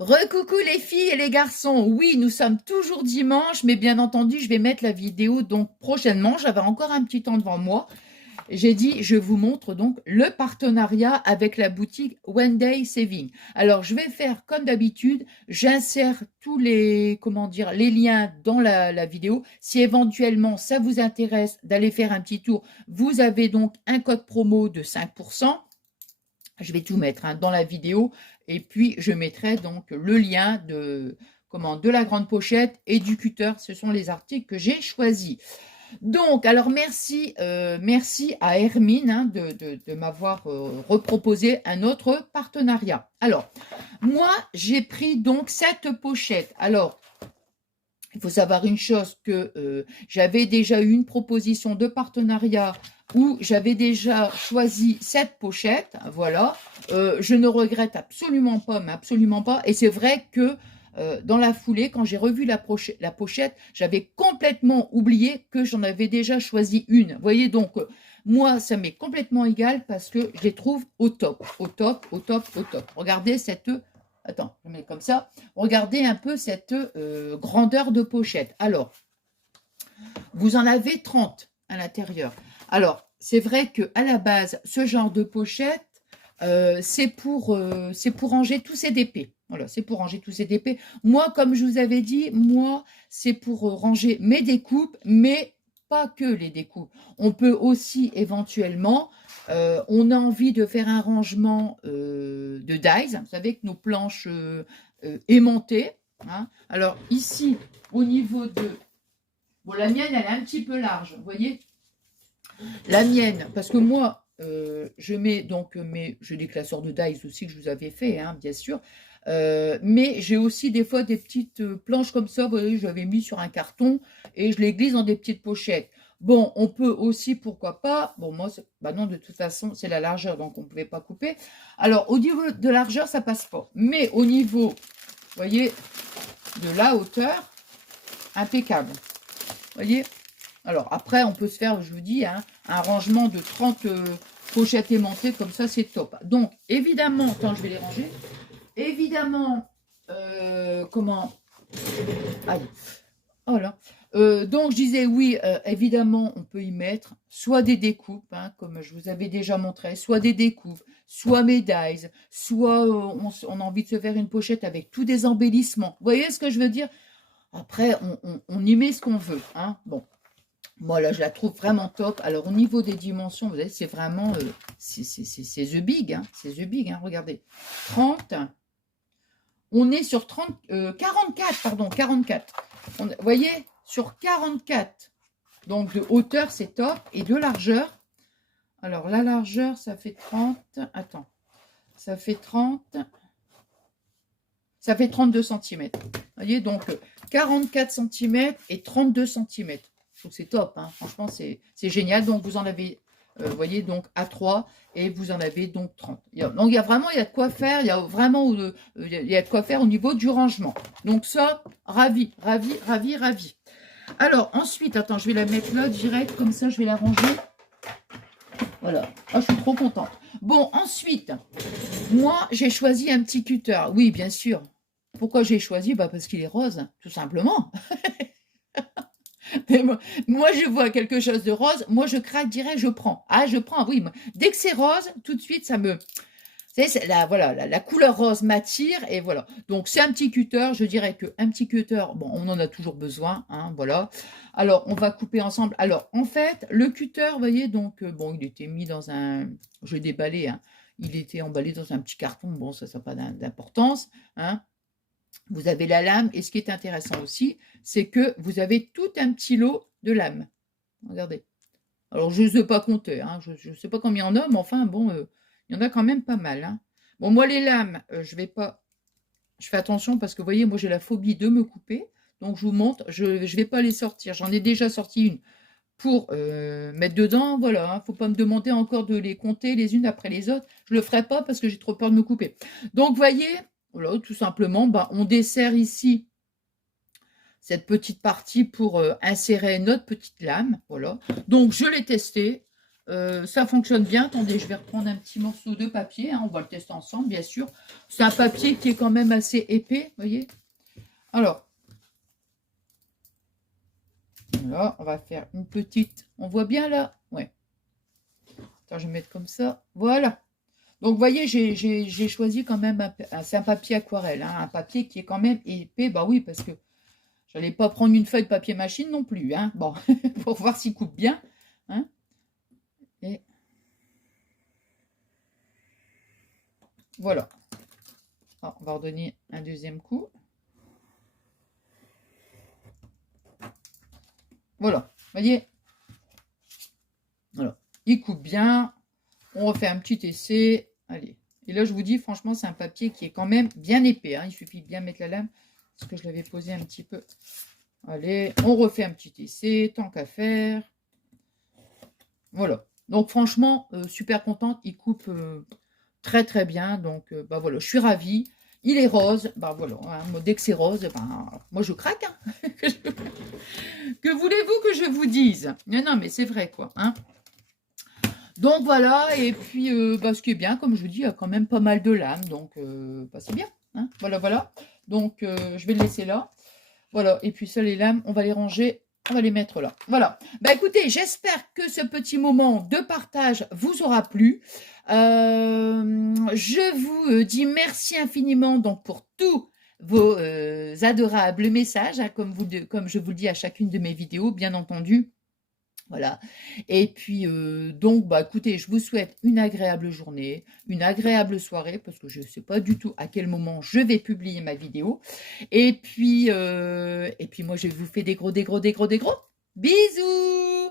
Recoucou les filles et les garçons, oui nous sommes toujours dimanche mais bien entendu je vais mettre la vidéo donc prochainement, j'avais encore un petit temps devant moi. J'ai dit je vous montre donc le partenariat avec la boutique One Day Saving. Alors je vais faire comme d'habitude, j'insère tous les comment dire les liens dans la vidéo. Si éventuellement ça vous intéresse d'aller faire un petit tour, vous avez donc un code promo de 5%. Je vais tout mettre dans la vidéo et puis je mettrai donc le lien de la grande pochette et du cutter. Ce sont les articles que j'ai choisis. Donc, alors merci à Hermine de m'avoir reproposé un autre partenariat. Alors, moi, j'ai pris donc cette pochette. Alors, il faut savoir une chose que j'avais déjà eu une proposition de partenariat où j'avais déjà choisi cette pochette, voilà. Je ne regrette absolument pas, mais absolument pas. Et c'est vrai que dans la foulée, quand j'ai revu la pochette, j'avais complètement oublié que j'en avais déjà choisi une. Vous voyez, donc, moi, ça m'est complètement égal parce que je les trouve au top, au top, au top, au top. Regardez cette... Attends, je mets comme ça. Regardez un peu cette grandeur de pochette. Alors, vous en avez 30 à l'intérieur. Alors, c'est vrai qu'à la base, ce genre de pochette, c'est pour ranger tous ces DP. Voilà, c'est pour ranger tous ces DP. Moi, comme je vous avais dit, moi, c'est pour ranger mes découpes, mais pas que les découpes. On peut aussi éventuellement, on a envie de faire un rangement de dies, vous savez, que nos planches aimantées. Hein. Alors ici, au niveau de... Bon, la mienne, elle est un petit peu large, vous voyez. La mienne, parce que moi, je mets donc j'ai des classeurs de dies aussi que je vous avais fait, hein, bien sûr. Mais j'ai aussi des fois des petites planches comme ça, vous voyez, j'avais mis sur un carton et je les glisse dans des petites pochettes. Bon, on peut aussi, pourquoi pas, bon, moi, bah non, de toute façon, c'est la largeur, donc on ne pouvait pas couper. Alors, au niveau de largeur, ça passe pas. Mais au niveau, vous voyez, de la hauteur, impeccable. Vous voyez? Alors, après, on peut se faire, je vous dis, hein, un rangement de 30 pochettes aimantées, comme ça, c'est top. Donc, évidemment, quand je vais les ranger, évidemment, comment... Allez, voilà. Donc, je disais, oui, évidemment, on peut y mettre soit des découpes, hein, comme je vous avais déjà montré, soit des découpes, soit médailles, soit on a envie de se faire une pochette avec tous des embellissements. Vous voyez ce que je veux dire? Après, on y met ce qu'on veut. Hein. Bon, moi, là, je la trouve vraiment top. Alors, au niveau des dimensions, vous voyez, c'est vraiment... c'est The Big, hein, c'est The Big, hein, regardez. 30, on est sur 44, pardon, 44. Vous voyez, sur 44. Donc, de hauteur, c'est top. Et de largeur, alors, la largeur, ça fait 30... Attends, ça fait 30... Ça fait 32 cm. Vous voyez, donc 44 cm et 32 cm. Donc c'est top, hein. Franchement, c'est génial. Donc vous en avez, vous voyez, donc à 3 et vous en avez donc 30. Donc il y a vraiment, il y a de quoi faire. Il y a vraiment, il y a de quoi faire au niveau du rangement. Donc ça, ravi, ravi, ravi, ravi. Alors ensuite, attends, je vais la mettre là direct, comme ça je vais la ranger. Voilà. Oh, je suis trop contente. Bon, ensuite, moi, j'ai choisi un petit cutter. Oui, bien sûr. Pourquoi j'ai choisi? Bah, parce qu'il est rose, tout simplement. Mais moi, je vois quelque chose de rose, moi, je craque direct, je prends. Ah, je prends, oui. Dès que c'est rose, tout de suite, ça me... Vous savez, voilà, la couleur rose m'attire, et voilà. Donc, c'est un petit cutter. Je dirais qu'un petit cutter, bon, on en a toujours besoin, hein, voilà. Alors, on va couper ensemble. Alors, en fait, le cutter, vous voyez, donc, bon, il était mis dans un... Je l'ai déballé, hein. Il était emballé dans un petit carton. Bon, ça n'a pas d'importance, hein. Vous avez la lame, et ce qui est intéressant aussi, c'est que vous avez tout un petit lot de lames. Regardez. Alors, je ne sais pas compter, hein, je ne sais pas combien il y en a, mais enfin, bon, il y en a quand même pas mal. Hein. Bon, moi, les lames, je vais pas... Je fais attention parce que, vous voyez, moi, j'ai la phobie de me couper. Donc, je vous montre, je ne vais pas les sortir. J'en ai déjà sorti une pour mettre dedans. Voilà, il ne faut pas me demander encore de les compter les unes après les autres. Je ne le ferai pas parce que j'ai trop peur de me couper. Donc, vous voyez, voilà, tout simplement, bah, on dessert ici cette petite partie pour insérer notre petite lame. Voilà. Donc, je l'ai testé. Ça fonctionne bien. Attendez, je vais reprendre un petit morceau de papier. Hein, on va le tester ensemble, bien sûr. C'est un papier qui est quand même assez épais, vous voyez. Alors, là, on va faire une petite... On voit bien là? Ouais. Attends, je vais mettre comme ça. Voilà. Donc, vous voyez, j'ai choisi quand même... C'est un papier aquarelle. Hein, un papier qui est quand même épais. Bah oui, parce que je n'allais pas prendre une feuille de papier machine non plus. Hein, bon, pour voir s'il coupe bien. Hein. Et voilà. Alors, on va redonner un deuxième coup. Voilà. Vous voyez? Voilà. Il coupe bien. On refait un petit essai. Allez. Et là, je vous dis, franchement, c'est un papier qui est quand même bien épais. Hein. Il suffit de bien mettre la lame. Parce que je l'avais posé un petit peu. Allez, on refait un petit essai. Tant qu'à faire. Voilà. Donc, franchement, super contente. Il coupe très, très bien. Donc, bah voilà, je suis ravie. Il est rose. Bah voilà. Hein, dès que c'est rose, bah, moi, je craque. Hein. Que voulez-vous que je vous dise? Non, mais c'est vrai, quoi. Hein. Donc voilà, et puis bah, ce qui est bien, comme je vous dis, il y a quand même pas mal de lames, donc bah, c'est bien. Hein, voilà, voilà. Donc je vais le laisser là. Voilà, et puis ça, les lames, on va les ranger, on va les mettre là. Voilà. Bah écoutez, j'espère que ce petit moment de partage vous aura plu. Je vous dis merci infiniment donc pour tous vos adorables messages, hein, comme je vous le dis à chacune de mes vidéos, bien entendu. Voilà. Et puis, donc, bah, écoutez, je vous souhaite une agréable journée, une agréable soirée, parce que je ne sais pas du tout à quel moment je vais publier ma vidéo. Et puis moi, je vous fais des gros bisous!